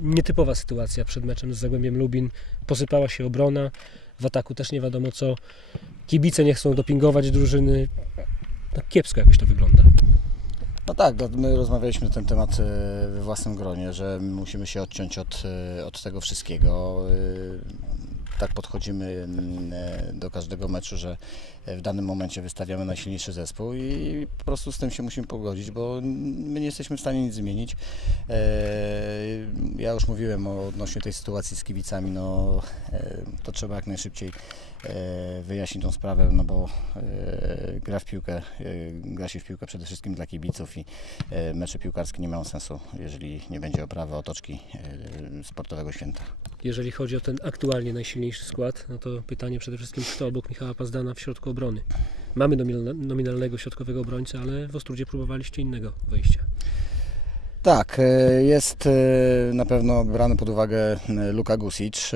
nietypowa sytuacja przed meczem z Zagłębiem Lubin. Posypała się obrona, w ataku też nie wiadomo co. Kibice nie chcą dopingować drużyny. No, kiepsko jakoś to wygląda. No tak, no, my rozmawialiśmy na ten temat e, we własnym gronie, że musimy się odciąć od, e, od tego wszystkiego. E, Tak podchodzimy do każdego meczu, że w danym momencie wystawiamy najsilniejszy zespół i po prostu z tym się musimy pogodzić, bo my nie jesteśmy w stanie nic zmienić. Ja już mówiłem odnośnie tej sytuacji z kibicami, no e, to trzeba jak najszybciej e, wyjaśnić tą sprawę, no bo e, gra w piłkę, gra się w piłkę przede wszystkim dla kibiców i mecze piłkarskie nie mają sensu, jeżeli nie będzie oprawy otoczki sportowego święta. Jeżeli chodzi o ten aktualnie najsilniejszy skład, no to pytanie przede wszystkim, kto obok Michała Pazdana w środku obrony. Mamy nominalne- nominalnego środkowego obrońcę, ale w Ostrudzie próbowaliście innego wyjścia. Tak, e, jest e, na pewno brany pod uwagę e, Luka Gusic,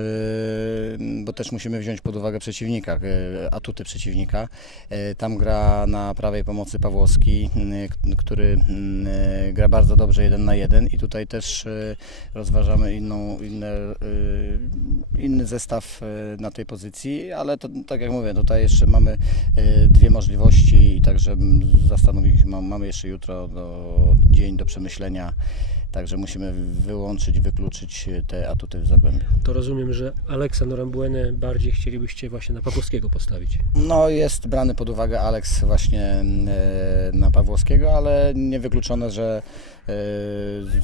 bo też musimy wziąć pod uwagę przeciwnika, atuty przeciwnika. Tam gra na prawej pomocy Pawłowski, który m, e, gra bardzo dobrze jeden na jeden i tutaj też rozważamy inną, inne, inny zestaw na tej pozycji, ale to, tak jak mówię, tutaj jeszcze mamy dwie możliwości i także zastanowiliśmy, mam- mamy jeszcze jutro do, dzień do przemyślenia, także musimy wyłączyć, wykluczyć te atuty w Zagłębiu. To rozumiem, że Aleksa Norambuenę bardziej chcielibyście właśnie na Pawłowskiego postawić. No jest brany pod uwagę Aleks właśnie e, na Pawłowskiego, ale niewykluczone, że e,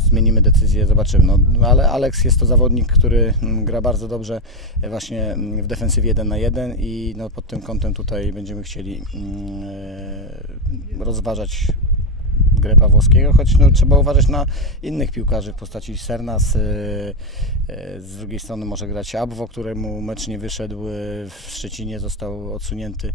zmienimy decyzję, zobaczymy. No, ale Aleks jest to zawodnik, który mm, gra bardzo dobrze e, właśnie mm, w defensywie 1 na 1 i no, pod tym kątem tutaj będziemy chcieli mm, rozważać grę Pawłowskiego, choć no, trzeba uważać na innych piłkarzy w postaci Sernas. e, e, Z drugiej strony może grać Abwo, któremu mecz nie wyszedł e, w Szczecinie, został odsunięty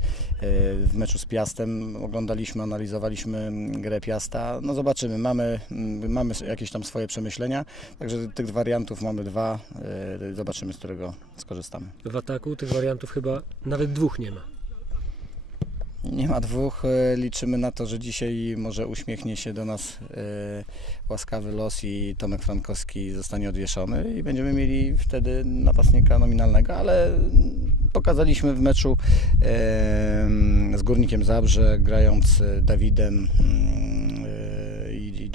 w meczu z Piastem. Oglądaliśmy, analizowaliśmy mm, grę Piasta. No zobaczymy, mamy, mm, mamy jakieś tam swoje przemyślenia, także tych wariantów mamy dwa. Zobaczymy, z którego skorzystamy. W ataku tych wariantów chyba nawet dwóch nie ma. Nie ma dwóch. e, Liczymy na to, że dzisiaj może uśmiechnie się do nas e, łaskawy los i Tomek Frankowski zostanie odwieszony i będziemy mieli wtedy napastnika nominalnego, ale pokazaliśmy w meczu e, z Górnikiem Zabrze, grając Dawidem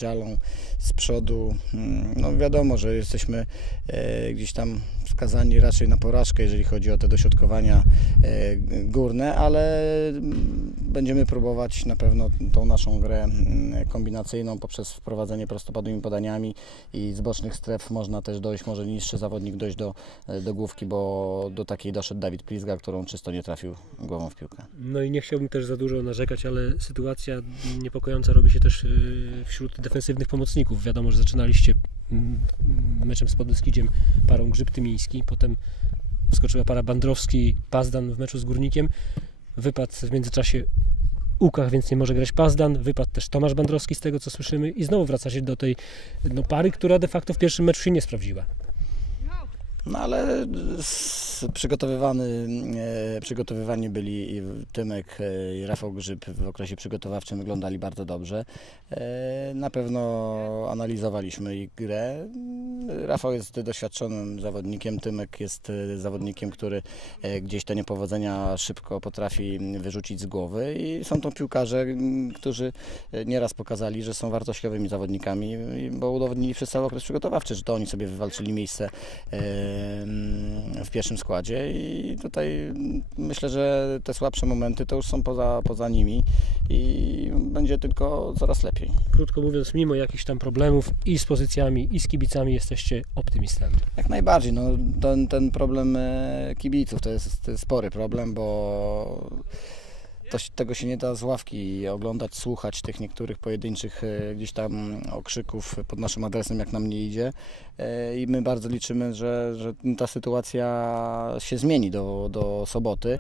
e, Dżalą z przodu. Mm, No wiadomo, że jesteśmy e, gdzieś tam skazani raczej na porażkę, jeżeli chodzi o te dośrodkowania e, górne, ale mm, będziemy próbować na pewno tą naszą grę mm, kombinacyjną poprzez wprowadzenie prostopadłymi podaniami i z bocznych stref można też dojść, może niższy zawodnik dojść do, do główki, bo do takiej doszedł Dawid Plizga, którą czysto nie trafił głową w piłkę. No i nie chciałbym też za dużo narzekać, ale sytuacja niepokojąca robi się też wśród defensywnych pomocników. Wiadomo, że zaczynaliście meczem z Podbeskidziem parą Grzyb Tymiński, potem wskoczyła para Bandrowski, Pazdan w meczu z Górnikiem. Wypadł w międzyczasie Łukach, więc nie może grać Pazdan. Wypadł też Tomasz Bandrowski z tego co słyszymy i znowu wracacie do tej no, pary, która de facto w pierwszym meczu się nie sprawdziła. No ale przygotowywany, e, przygotowywani byli Tymek e, i Rafał Grzyb w okresie przygotowawczym wyglądali bardzo dobrze. E, Na pewno analizowaliśmy ich grę. Rafał jest doświadczonym zawodnikiem, Tymek jest zawodnikiem, który gdzieś te niepowodzenia szybko potrafi wyrzucić z głowy i są to piłkarze, którzy nieraz pokazali, że są wartościowymi zawodnikami, bo udowodnili przez cały okres przygotowawczy, że to oni sobie wywalczyli miejsce w pierwszym składzie i tutaj myślę, że te słabsze momenty to już są poza, poza nimi i będzie tylko coraz lepiej. Krótko mówiąc, mimo jakichś tam problemów i z pozycjami, i z kibicami jesteście optymistami. Jak najbardziej, no, ten, ten problem e, kibiców to jest, to jest spory problem, bo to, tego się nie da z ławki oglądać, słuchać tych niektórych pojedynczych e, gdzieś tam okrzyków pod naszym adresem, jak nam nie idzie. E, I my bardzo liczymy, że, że ta sytuacja się zmieni do, do soboty.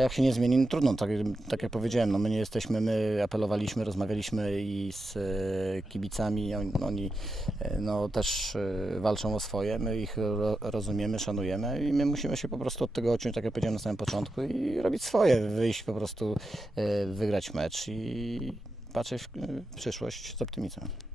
A jak się nie zmieni, no trudno, tak, tak jak powiedziałem, no my nie jesteśmy, my apelowaliśmy, rozmawialiśmy i z e, kibicami, oni, oni e, no, też e, walczą o swoje, my ich ro, rozumiemy, szanujemy i my musimy się po prostu od tego odciąć, tak jak powiedziałem na samym początku i robić swoje, wyjść po prostu, wygrać mecz i patrzeć w przyszłość z optymizmem.